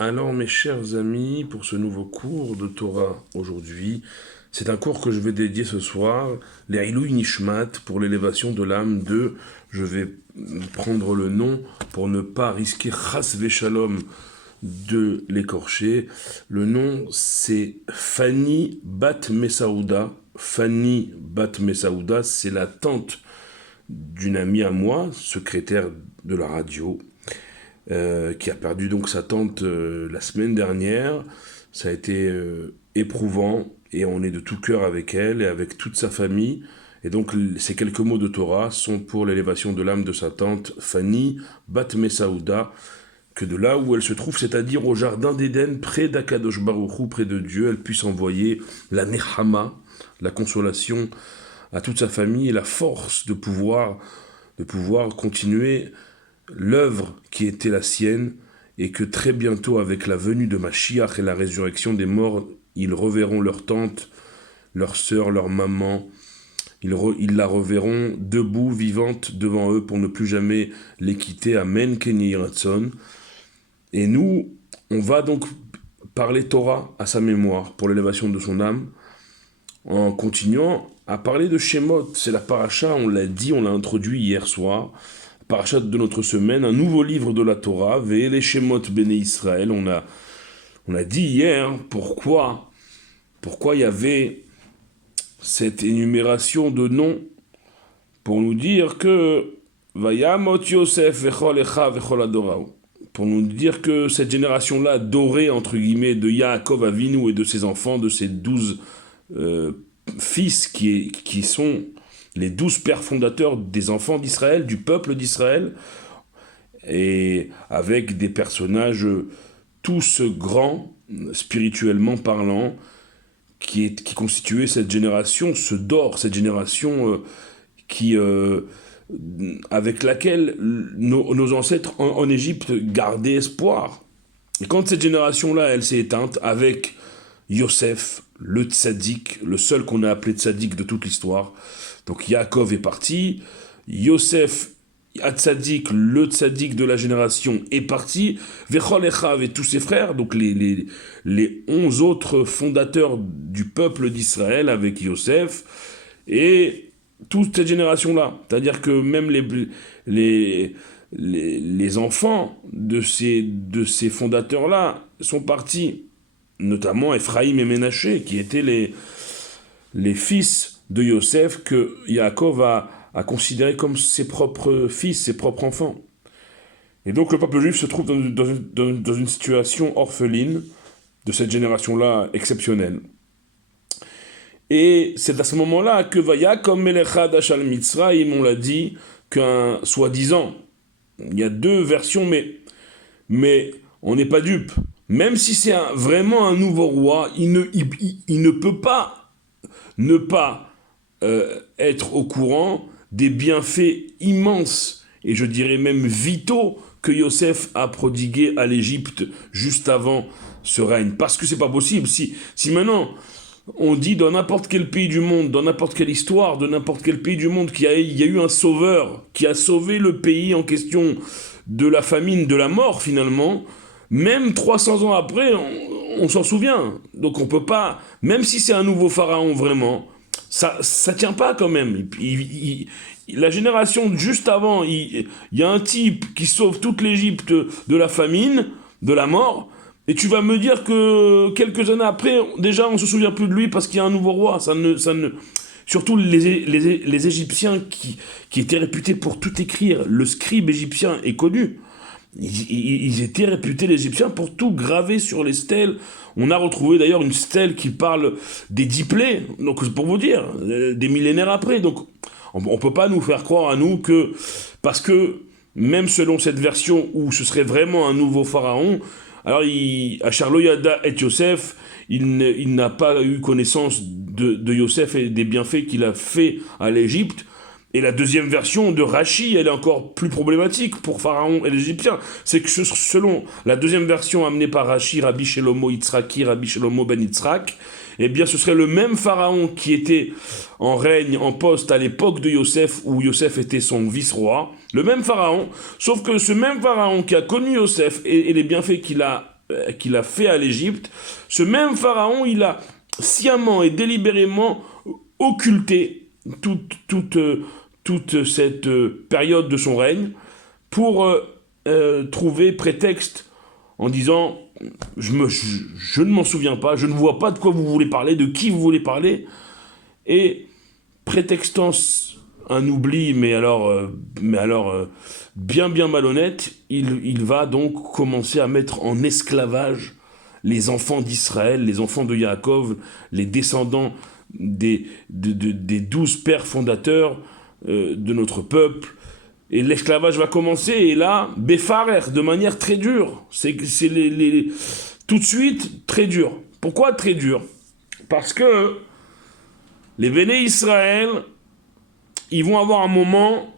Alors mes chers amis, pour ce nouveau cours de Torah aujourd'hui, c'est un cours que je vais dédier ce soir, les Ilui Nishmat, pour l'élévation de l'âme de, je vais prendre le nom pour ne pas risquer Chas Veshalom de l'écorcher. Le nom c'est Fanny Bat Messaouda. Fanny Bat Messaouda, c'est la tante d'une amie à moi, secrétaire de la radio, qui a perdu donc sa tante la semaine dernière. Ça a été éprouvant et on est de tout cœur avec elle et avec toute sa famille. Et donc ces quelques mots de Torah sont pour l'élévation de l'âme de sa tante Fanny Bat Messaouda, que de là où elle se trouve, c'est-à-dire au jardin d'Éden, près d'Akadosh Baruch Hu, près de Dieu, elle puisse envoyer la Nechama, la consolation à toute sa famille et la force de pouvoir continuer l'œuvre qui était la sienne, et que très bientôt, avec la venue de Mashiach et la résurrection des morts, ils reverront leur tante, leur sœur, leur maman, ils la reverront debout, vivante devant eux, pour ne plus jamais les quitter. Amen, Kenny Ratson. Et nous, on va donc parler Torah à sa mémoire, pour l'élévation de son âme, en continuant à parler de Shemot. C'est la paracha, on l'a dit, on l'a introduit hier soir, parachat de notre semaine, un nouveau livre de la Torah, Ve'ele Shemot Bene Israël. On a dit hier pourquoi il y avait cette énumération de noms, pour nous dire que Vayamot Yosef Vechol Echa Vechol Adorau, pour nous dire que cette génération-là, dorée entre guillemets, de Yaakov Avinu et de ses enfants, de ses 12 fils qui sont les 12 pères fondateurs des enfants d'Israël, du peuple d'Israël, et avec des personnages tous grands, spirituellement parlant, qui constituaient cette génération, ce dor, cette génération avec laquelle nos ancêtres en Égypte gardaient espoir. Et quand cette génération-là, elle s'est éteinte, avec Yosef, le tzaddik, le seul qu'on a appelé tzaddik de toute l'histoire. Donc Yaakov est parti, Yosef, tzaddik, le tzaddik de la génération, est parti, Vechol Echav et tous ses frères, donc les 11 autres fondateurs du peuple d'Israël avec Yosef, et toute cette génération-là. C'est-à-dire que même les enfants de ces fondateurs-là sont partis, notamment Ephraïm et Ménaché, qui étaient les fils de Yosef, que Yaakov a considéré comme ses propres fils, ses propres enfants. Et donc le peuple juif se trouve dans une situation orpheline de cette génération-là exceptionnelle. Et c'est à ce moment-là que Vayakom Melechad Ashal Mitzrayim, on l'a dit, qu'un soi-disant, il y a deux versions, mais on n'est pas dupe. Même si c'est vraiment un nouveau roi, il ne peut pas ne pas être au courant des bienfaits immenses, et je dirais même vitaux, que Yosef a prodigués à l'Égypte juste avant ce règne. Parce que c'est pas possible. Si maintenant on dit dans n'importe quel pays du monde, dans n'importe quelle histoire, de n'importe quel pays du monde, qu'il y a eu un sauveur qui a sauvé le pays en question de la famine, de la mort finalement, même 300 ans après, on s'en souvient. Donc on peut pas, même si c'est un nouveau pharaon vraiment, ça tient pas quand même. La génération juste avant, il y a un type qui sauve toute l'Égypte de la famine, de la mort, et tu vas me dire que quelques années après, déjà on se souvient plus de lui parce qu'il y a un nouveau roi. Surtout les Égyptiens qui étaient réputés pour tout écrire. Le scribe égyptien est connu. Ils étaient réputés, les Égyptiens, pour tout graver sur les stèles. On a retrouvé d'ailleurs une stèle qui parle des 10 plaies, donc pour vous dire, des millénaires après. Donc on ne peut pas nous faire croire à nous que, parce que même selon cette version où ce serait vraiment un nouveau pharaon, alors à Charloyada et Yosef, il n'a pas eu connaissance de Yosef et des bienfaits qu'il a fait à l'Égypte. Et la deuxième version de Rashi, elle est encore plus problématique pour Pharaon et les Égyptiens. C'est que selon la deuxième version amenée par Rashi, Rabbi Shelomo Yitzhaki, Rabbi Shelomo ben Yitzhak, eh bien ce serait le même Pharaon qui était en règne, en poste à l'époque de Yosef, où Yosef était son vice-roi. Le même Pharaon, sauf que ce même Pharaon qui a connu Yosef et les bienfaits qu'il a qu'il a fait à l'Égypte, ce même Pharaon, il a sciemment et délibérément occulté toute cette période de son règne pour trouver prétexte en disant je ne m'en souviens pas, je ne vois pas de quoi vous voulez parler, de qui vous voulez parler, et prétextant un oubli, mais alors bien malhonnête, il va donc commencer à mettre en esclavage les enfants d'Israël, les enfants de Yaakov, les descendants des 12 pères fondateurs de notre peuple. Et l'esclavage va commencer, et là, Befarer, de manière très dure. C'est tout de suite très dur. Pourquoi très dur? Parce que les Béné Israël, ils vont avoir un moment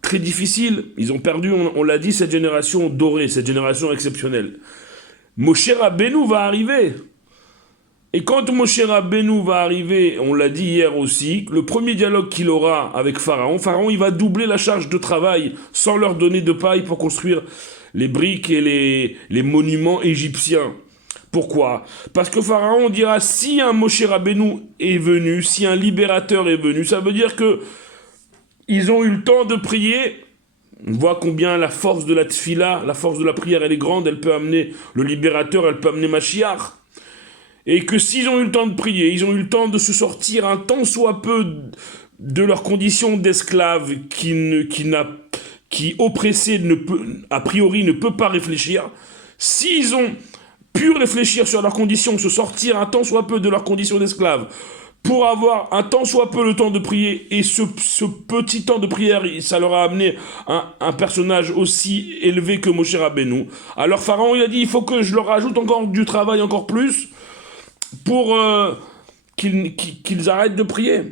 très difficile. Ils ont perdu, on l'a dit, cette génération dorée, cette génération exceptionnelle. Moshe Rabbeinu va arriver. Et quand Moshe Rabbeinu va arriver, on l'a dit hier aussi, le premier dialogue qu'il aura avec Pharaon, il va doubler la charge de travail sans leur donner de paille pour construire les briques et les monuments égyptiens. Pourquoi? Parce que Pharaon dira, si un Moshe Rabbeinu est venu, si un libérateur est venu, ça veut dire que ils ont eu le temps de prier. On voit combien la force de la tfila, la force de la prière, elle est grande, elle peut amener le libérateur, elle peut amener Mashiach. Et que s'ils ont eu le temps de prier, ils ont eu le temps de se sortir un tant soit peu de leur condition d'esclave qui oppressé a priori ne peut pas réfléchir, s'ils ont pu réfléchir sur leurs conditions, se sortir un tant soit peu de leur condition d'esclave, pour avoir un tant soit peu le temps de prier, et ce petit temps de prière, ça leur a amené un personnage aussi élevé que Moshe Rabbeinu. Alors Pharaon, il a dit, il faut que je leur rajoute encore du travail, encore plus, pour qu'ils arrêtent de prier.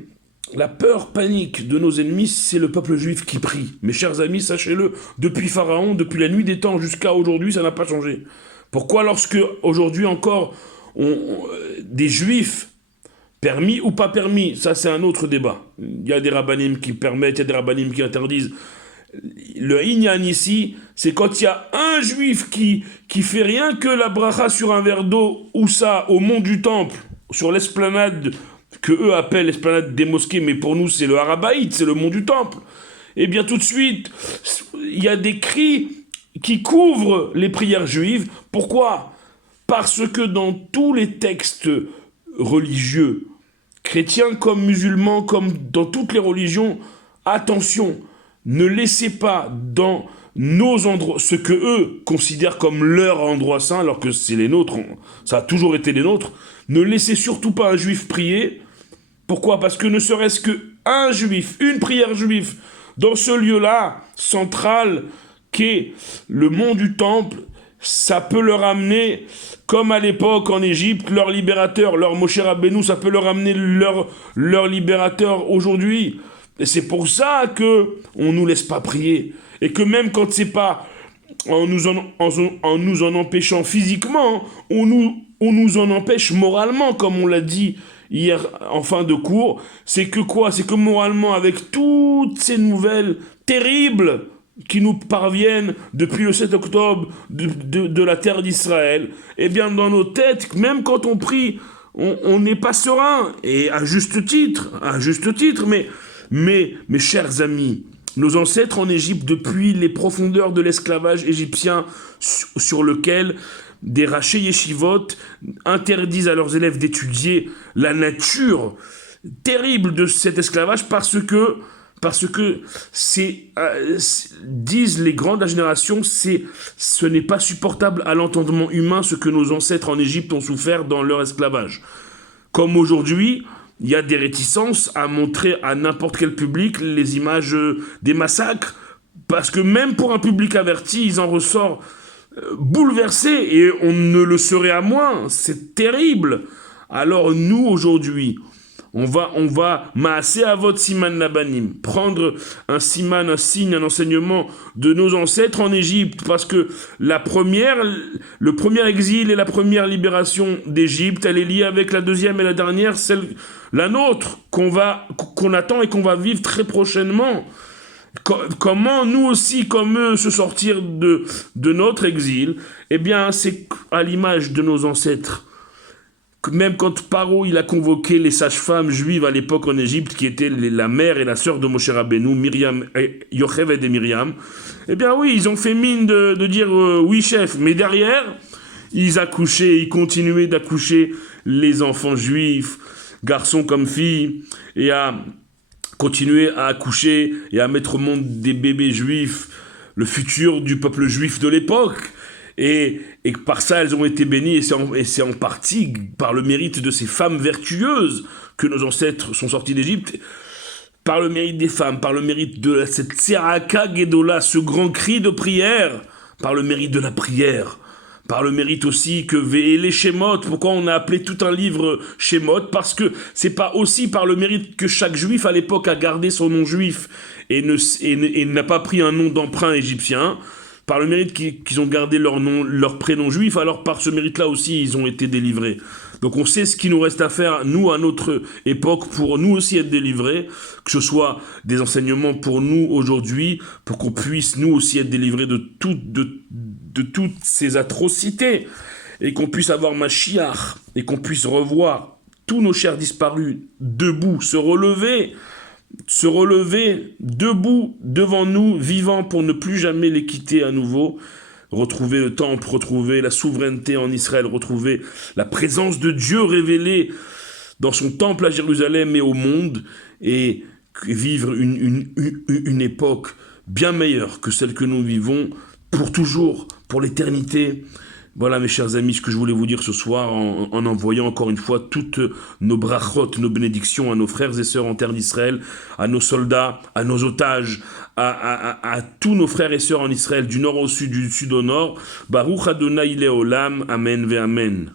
La peur panique de nos ennemis, c'est le peuple juif qui prie. Mes chers amis, sachez-le, depuis Pharaon, depuis la nuit des temps jusqu'à aujourd'hui, ça n'a pas changé. Pourquoi lorsque, aujourd'hui encore, des juifs, permis ou pas permis, ça c'est un autre débat. Il y a des rabbinim qui permettent, il y a des rabbinim qui interdisent. Le inyan ici, c'est quand il y a un juif qui fait rien que la bracha sur un verre d'eau, ou ça, au mont du temple, sur l'esplanade, que eux appellent l'esplanade des mosquées, mais pour nous c'est le Harabaït, c'est le mont du temple. Et bien tout de suite, il y a des cris qui couvrent les prières juives. Pourquoi? Parce que dans tous les textes religieux, chrétiens comme musulmans, comme dans toutes les religions, attention, ne laissez pas dans nos endroits, ce que eux considèrent comme leur endroit saint, alors que c'est les nôtres, ça a toujours été les nôtres, ne laissez surtout pas un juif prier. Pourquoi? Parce que ne serait-ce qu'un juif, une prière juive, dans ce lieu-là, central, qu'est le mont du temple, ça peut leur amener, comme à l'époque en Égypte, leur libérateur, leur Moshe Rabbeinu, ça peut leur amener leur libérateur aujourd'hui. Et c'est pour ça que on nous laisse pas prier. Et que même quand c'est pas en nous en empêchant physiquement, on nous en empêche moralement, comme on l'a dit hier en fin de cours. C'est que quoi? C'est que moralement, avec toutes ces nouvelles terribles qui nous parviennent depuis le 7 octobre de la terre d'Israël, eh bien dans nos têtes, même quand on prie, on n'est pas serein. Et à juste titre, mais mes chers amis, nos ancêtres en Égypte, depuis les profondeurs de l'esclavage égyptien sur lequel des rachés yeshivot interdisent à leurs élèves d'étudier la nature terrible de cet esclavage parce que disent les grands de la génération, ce n'est pas supportable à l'entendement humain ce que nos ancêtres en Égypte ont souffert dans leur esclavage. Comme aujourd'hui, il y a des réticences à montrer à n'importe quel public les images des massacres, parce que même pour un public averti, ils en ressortent bouleversés, et on ne le serait à moins. C'est terrible. Alors nous, aujourd'hui, on va maaseh avot siman labanim, prendre un siman, un signe, un enseignement de nos ancêtres en Égypte, parce que le premier exil et la première libération d'Égypte, elle est liée avec la deuxième et la dernière, la nôtre, qu'on attend et qu'on va vivre très prochainement. Comment nous aussi, comme eux, se sortir de notre exil? Eh bien, c'est à l'image de nos ancêtres. Même quand Paro il a convoqué les sages-femmes juives à l'époque en Égypte, qui étaient la mère et la sœur de Moshe Rabbeinu, Myriam, Yocheved et Myriam, eh bien oui, ils ont fait mine de dire oui chef, mais derrière, ils accouchaient, ils continuaient d'accoucher les enfants juifs, garçons comme filles, et à continuer à accoucher et à mettre au monde des bébés juifs, le futur du peuple juif de l'époque. Et par ça, elles ont été bénies, et c'est en partie par le mérite de ces femmes vertueuses que nos ancêtres sont sortis d'Égypte, par le mérite des femmes, par le mérite de cette Tzeraka Gedola, ce grand cri de prière, par le mérite de la prière, par le mérite aussi que Ve'ele Shemot. Pourquoi on a appelé tout un livre Shemot? Parce que c'est pas aussi par le mérite que chaque juif à l'époque a gardé son nom juif et n'a pas pris un nom d'emprunt égyptien, par le mérite qu'ils ont gardé leur nom, leur prénom juif, alors par ce mérite-là aussi ils ont été délivrés. Donc on sait ce qu'il nous reste à faire, nous, à notre époque, pour nous aussi être délivrés, que ce soit des enseignements pour nous aujourd'hui, pour qu'on puisse nous aussi être délivrés de toutes ces atrocités, et qu'on puisse avoir Mashiach, et qu'on puisse revoir tous nos chers disparus debout, se relever debout devant nous, vivants, pour ne plus jamais les quitter à nouveau, retrouver le temple, retrouver la souveraineté en Israël, retrouver la présence de Dieu révélée dans son temple à Jérusalem et au monde, et vivre une époque bien meilleure que celle que nous vivons, pour toujours, pour l'éternité. Voilà, mes chers amis, ce que je voulais vous dire ce soir, en envoyant encore une fois toutes nos brachot, nos bénédictions à nos frères et sœurs en terre d'Israël, à nos soldats, à nos otages, à tous nos frères et sœurs en Israël, du nord au sud, du sud au nord. Baruch Adonai Leolam, Amen ve Amen.